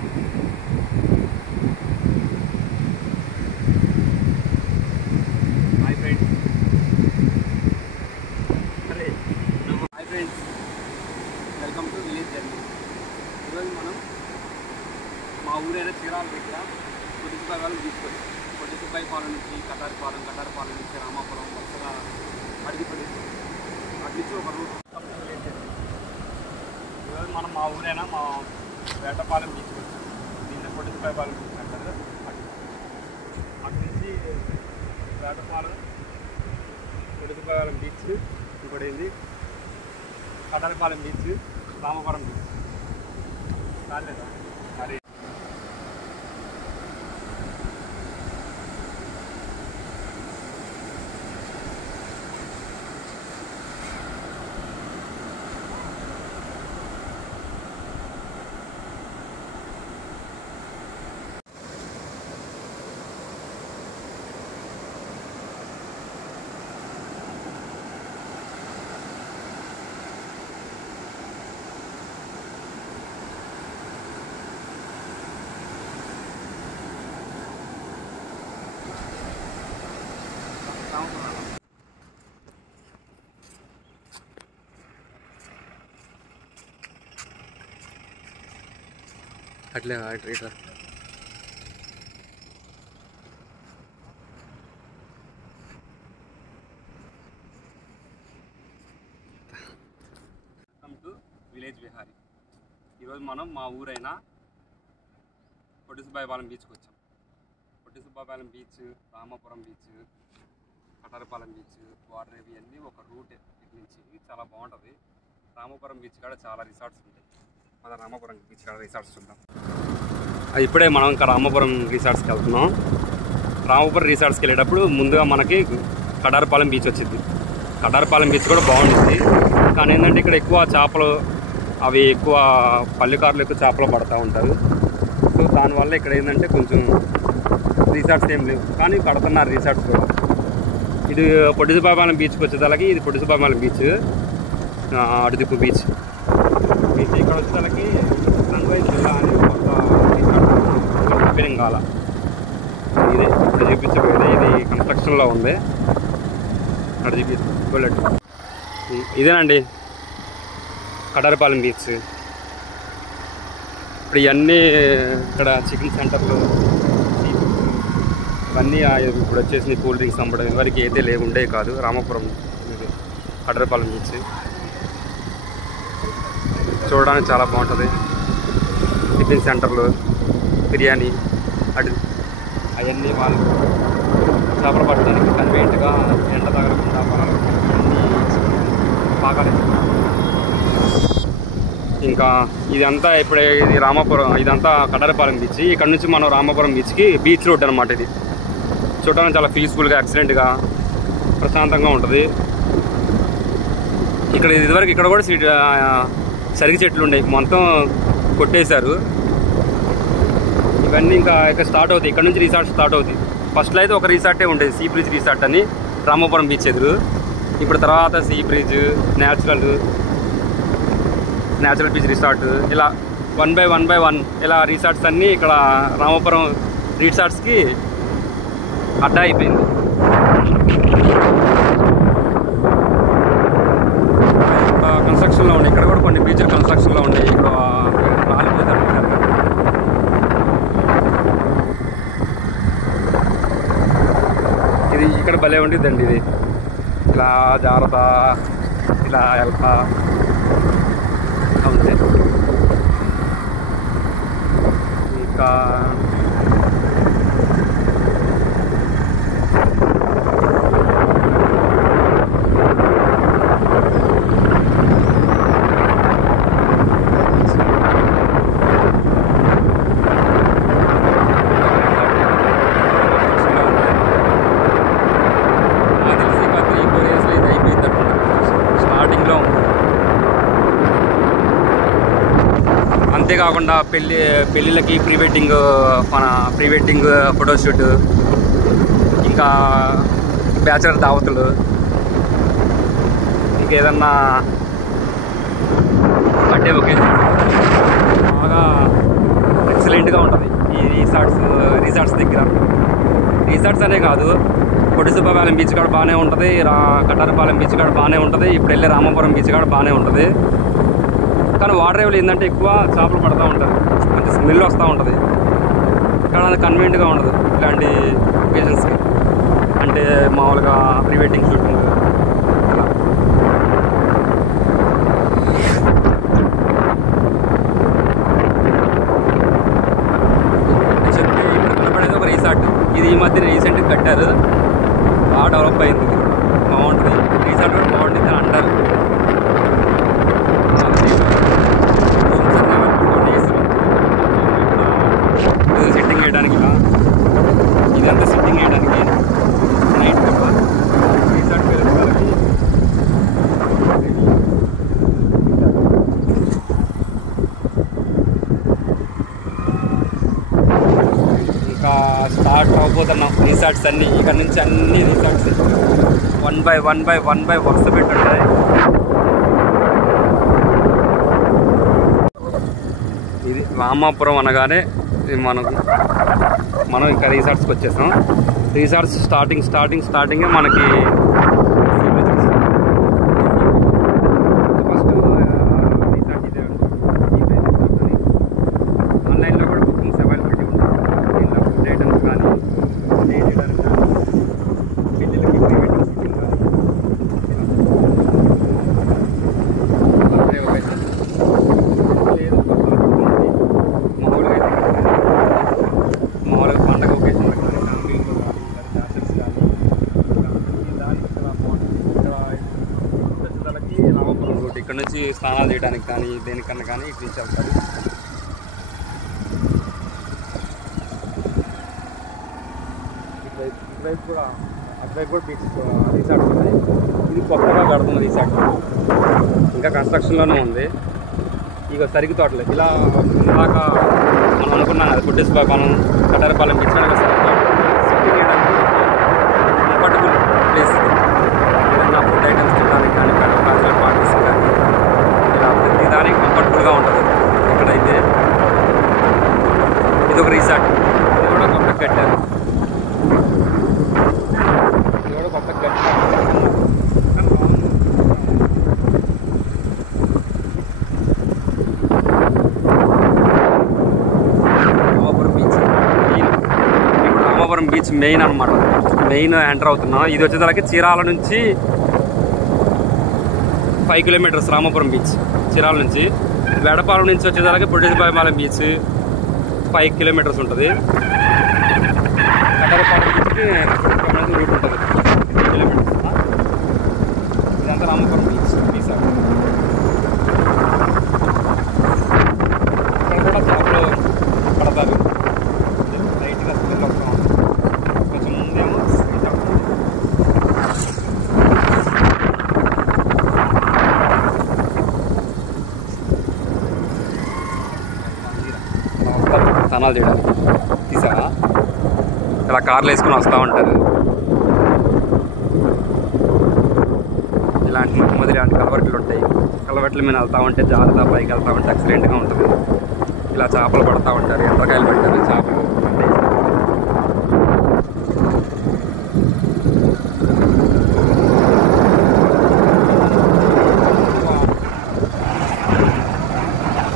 Hi friends, welcome to village journey. ఈరోజు మనం మా ఊరైన చీరాల దగ్గర కొద్దిపాలెం తీసుకొచ్చాం. కొద్దిపాలెం నుంచి కటారిపాలెం నుంచి రామాపురం వరుసగా అడిగిపడి అటు నుంచి ఒక రూట్ విలేజ్ జర్నీ. ఈరోజు మనం మా ఊరైనా మా వేటపాలెం తీసుకొచ్చాం. దీన్ని కొద్దిపాలెం బీచ్ అంటారు. అటు నుంచి వేటపాలెం, కొద్దిపాలెం బీచ్, ఇంకోటి కటారిపాలెం బీచ్, రామపురం బీచ్ కాలేదా మరి. అట్లే ఇట్లా వెల్కమ్ టు విలేజ్ విహారీ. ఈరోజు మనం మా ఊరైన కొట్టిసుబ్బాయిపాలెం బీచ్కి వచ్చాం. Kottisubbayipalem beach, Ramapuram beach, Kataripalem beach, water ఇవన్నీ ఒక రూట్. ఇటు నుంచి చాలా బాగుంటుంది. రామాపురం బీచ్ కాడ చాలా రిసార్ట్స్ ఉంటాయి. మన రామాపురం బీచ్ కాడ రిసార్ట్స్ చూద్దాం. ఇప్పుడే మనం ఇంకా రామాపురం రిసార్ట్స్కి వెళ్తున్నాం. రామాపురం రిసార్ట్స్కి వెళ్ళేటప్పుడు ముందుగా మనకి కటారిపాలెం బీచ్ వచ్చింది. కటారిపాలెం బీచ్ కూడా బాగుంటుంది. కానీ ఏంటంటే ఇక్కడ ఎక్కువ చేపలు, అవి ఎక్కువ పల్లెకారులు ఎక్కువ చేపలు పడుతూ ఉంటారు. సో దానివల్ల ఇక్కడ ఏంటంటే కొంచెం రిసార్ట్స్ ఏం లేవు, కానీ పడుతున్నారు రిసార్ట్స్ కూడా. ఇది పొట్టిసుబ్బాయిపాలెం బీచ్కి వచ్చేదానికి ఇది పొట్టిసుబ్బాయిపాలెం బీచ్, అడుదిప్పు బీచ్. ఇక్కడ వచ్చేదానికి రంగవైపు జిల్లా అని ఒక ఓపెనింగ్ కాల. ఇదే ఇక్కడ చూపించబోయేది. ఇది కన్స్ట్రక్షన్లో ఉంది. అక్కడ చూపించు. ఇదేనండి కటారిపాలెం బీచ్. ఇప్పుడు ఇవన్నీ ఇక్కడ చికెన్ సెంటర్లు, ఇవన్నీ ఇప్పుడు వచ్చేసి కూల్ డ్రింక్స్ అమ్మడం ఇవరికి అయితే లేవుండే కాదు. రామాపురం ఇది కటారిపాలెం బీచ్ చూడడానికి చాలా బాగుంటుంది. టిఫిన్ సెంటర్లు, బిర్యానీ అటు అవన్నీ వాళ్ళు చేపలు పట్టడానికి కన్వీనియంట్గా ఎండ తగలకుండా అన్నీ బాగా. ఇంకా ఇదంతా ఇప్పుడే ఇది రామాపురం, ఇదంతా కటారిపాలెం బీచ్. ఇక్కడ నుంచి మనం రామాపురం బీచ్కి బీచ్ రోడ్ అనమాట. ఇది చూడడానికి చాలా పీస్ఫుల్గా, ఎక్సలెంట్గా, ప్రశాంతంగా ఉంటుంది. ఇక్కడ ఇదివరకు ఇక్కడ కూడా సరిగి చెట్లు ఉన్నాయి, మొత్తం కొట్టేశారు. ఇవన్నీ ఇంకా స్టార్ట్ అవుతాయి. ఇక్కడ నుంచి రిసార్ట్ స్టార్ట్ అవుతాయి. ఫస్ట్లో అయితే ఒక రిసార్టే ఉండేది, సీ బ్రిడ్జ్ రిసార్ట్ అని, రామాపురం బీచ్ ఎదురు. ఇప్పుడు తర్వాత sea bridge, natural beach resort, ఇలా 1 by 1 ఇలా రిసార్ట్స్ అన్నీ ఇక్కడ రామాపురం రిసార్ట్స్కి అడ్డా అయిపోయింది. కన్స్ట్రక్షన్లో ఉన్నాయి. ఇక్కడ కూడా కొన్ని బీచ్లు కన్స్ట్రక్షన్లో ఉన్నాయి. ఇక్కడ రాలిపోతారు. ఇది ఇక్కడ భలే ఉండిద్దండి. ఇది ఇలా జాగ్రత్త ఇలా వెళ్తా ఉంది. ఇంకా అంతేకాకుండా పెళ్ళిళ్ళకి ప్రీ వెడ్డింగ్ ఫోటోషూట్, ఇంకా బ్యాచులర్ దావతులు, ఇంకేదన్నా బర్త్డే ఒకేషన్ బాగా ఎక్సలెంట్ కన్వీనియంట్గా ఉంటుంది ఈ రిసార్ట్స్ దగ్గర. రిసార్ట్స్ అనే కాదు, కొట్టిసుబ్బపాలెం బీచ్ కాడ బాగానే ఉంటుంది, కటారపాలెం బీచ్ కాడ బాగానే ఉంటుంది, ఇప్పుడు వెళ్ళే రామాపురం బీచ్ కాడ బాగానే ఉంటుంది. కానీ వాటర్ లెవెల్ ఏంటంటే ఎక్కువ చేపలు పడుతూ ఉంటారు, కొంచెం స్మెల్ వస్తూ ఉంటుంది. కానీ అది కన్వీనియంట్గా ఉండదు ఇలాంటి ఒకేషన్స్కి, అంటే మామూలుగా ప్రీ వెడ్డింగ్ షూటింగ్ అలా. చెప్పి ఇప్పుడు కనపడేది ఒక రిసార్ట్. ఇది ఈ మధ్య రీసెంట్గా కట్టారు, బాగా డెవలప్ అయింది, బాగుంటుంది. రిసార్ట్ కూడా బాగుంటుంది అని అంటారు. సిట్టింగ్ చేయడానికి ఇలా, ఇదంతా సిట్టింగ్ చేయడానికి నైట్ రిసార్ట్ వెళ్ళి ఇంకా స్టార్ట్ అవబోతున్నాం. రిసార్ట్స్ అన్నీ ఇక్కడ నుంచి అన్ని రిసార్ట్స్ వన్ బై వరుస పెట్టుంటాయి. ఇది రామాపురం అనగానే మనం ఇంకా రిసార్ట్స్కి వచ్చేసాం. రిసార్ట్స్ స్టార్టింగే మనకి ఫస్ట్ రిసార్ట్ ఇదే ఉంటుంది. ఆన్లైన్లో కూడా బుకింగ్స్ అవైలబిలిటీ ఉంటుంది. దీంట్లో ఫుడ్ ఐటమ్స్ కానీ, స్టే చేయడానికి కానీ, పిల్లలకి ప్రీ వెడ్డింగ్ షూటింగ్ కానీ మామూలుగా పండగ ఒకేషన్లు కానీ, ఫ్యామిలీలో కానీ, ఫ్యాషన్స్ కానీ, దానికి చాలా బాగుంటుంది. ఇక్కడ ప్రజలకి రామాపురం రూట్, ఇక్కడ నుంచి స్నానాలు చేయడానికి కానీ దేనికన్నా కానీ ఇటు నుంచి వెళ్తారు. ఇటువైపు కూడా అటువైపు కూడా బీచ్ రిసార్ట్స్ ఉన్నాయి. ఇది కొత్తగా కడుతున్న రిసార్ట్, ఇంకా కన్స్ట్రక్షన్లోనే ఉంది. ఇక సరికి తోటలు ఇలా ఇందాక మనం అనుకున్నాం కదా, కొట్టిసుబ్బపాలెం కటారపాలెం బీచ్ అనేది సరికి తోటలు సిట్టింగ్ చేయడానికి కంఫర్టబుల్ ప్లేస్. ఏదైనా ఫుడ్ ఐటమ్స్ తినడానికి కానీ, కల్చరల్ పార్టీస్ కానీ, ఇలా ప్రతి దానికి కంఫర్టబుల్గా ఉంటుంది. ఇక్కడైతే ఇది ఒక రిసార్ట్, ఇది కూడా కొత్తగా కట్టారు. రామాపురం బీచ్ మెయిన్ అనమాట, మెయిన్ ఎంటర్ అవుతున్నాం. ఇది వచ్చేసరికి చీరాల నుంచి 5 కిలోమీటర్స్ రామాపురం బీచ్. చీరాల నుంచి వెడపాలెం నుంచి వచ్చేసరికి కొట్టిసుబ్బపాలెం బీచ్ 5 కిలోమీటర్స్ ఉంటుంది. కటారపాలెం బీచ్కి రూట్ ఉంటుంది 3 కిలోమీటర్స్. ఇదంతా రామాపురం బీచ్ రిసార్ట్. ఇక్కడ కూడా చేపలు పడతారు, లైట్గా స్మెల్ వస్తూ ఉంటుంది. కొంచెం ముందేమో స్నానాలు చేయడానికి తీసారా, ఇలా కార్లు వేసుకొని వస్తూ ఉంటారు. ఇలాంటి ఇలాంటి కలవట్లు ఉంటాయి. కలవట్ల మీద వెళ్తూ ఉంటే జాగ్రత్త, పైకి వెళ్తూ ఉంటే యాక్సిడెంట్గా ఉంటుంది. ఇలా చేపలు పడుతూ ఉంటారు, ఎండ్రకాయలు పెట్టారు చేపలు.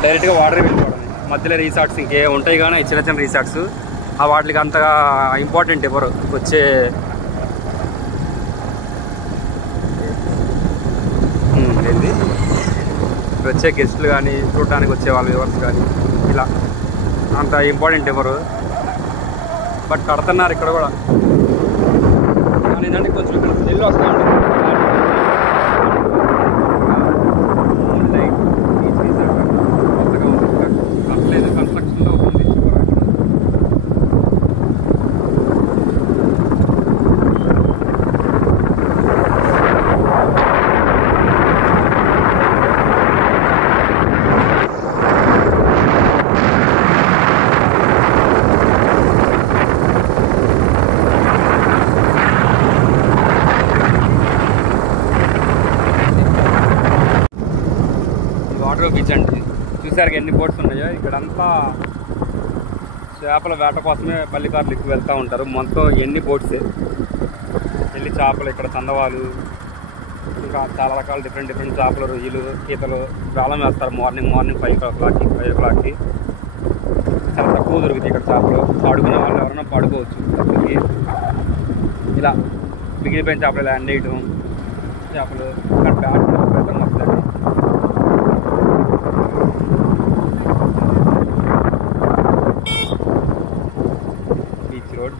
డైరెక్ట్గా వాటర్ వెళ్ళిపోవడం. మధ్యలో రిసార్ట్స్ ఇంకే ఉంటాయి కానీ చిన్న చిన్న రిసార్ట్స్, ఆ వాటికి అంతగా ఇంపార్టెంట్ ఎవరు వచ్చే ఏంటి వచ్చే గెస్టులు కానీ, చూడటానికి వచ్చే వాళ్ళ వ్యూవర్స్ కానీ ఇలా అంత ఇంపార్టెంట్ ఎవరు. బట్ కడుతున్నారు ఇక్కడ కూడా. కానీ ఏంటంటే కొంచెం ఇక్కడ స్మెల్ వస్తూ ఉంటుంది. లైట్ బీచ్ రిసార్ట్ కొత్తగా ఉంది, కట్టలేదు, కన్స్ట్రక్షన్లో ఉంది. బీచ్ అండి, చూసారు ఎన్ని బోట్స్ ఉన్నాయో. ఇక్కడంతా చేపల వేట కోసమే పల్లికారులు ఎక్కువ వెళ్తూ ఉంటారు. మొత్తం ఎన్ని బోట్సే వెళ్ళి చేపలు ఇక్కడ చందవాలు ఇంకా చాలా రకాల డిఫరెంట్ చేపలు, రొయ్యలు, పీతలు వేలం వేస్తారు. మార్నింగ్ 5 o'clockకి చాలా తక్కువ దొరుకుతాయి ఇక్కడ చేపలు. పాడుకునే వాళ్ళు ఎవరైనా పాడుకోవచ్చు. అక్కడికి ఇలా మిగిలిపోయిన చేపలు ల్యాండ్ వేయటం చేపలు ఇక్కడ బ్యాట్ పెట్టడం వస్తుంది. Beach road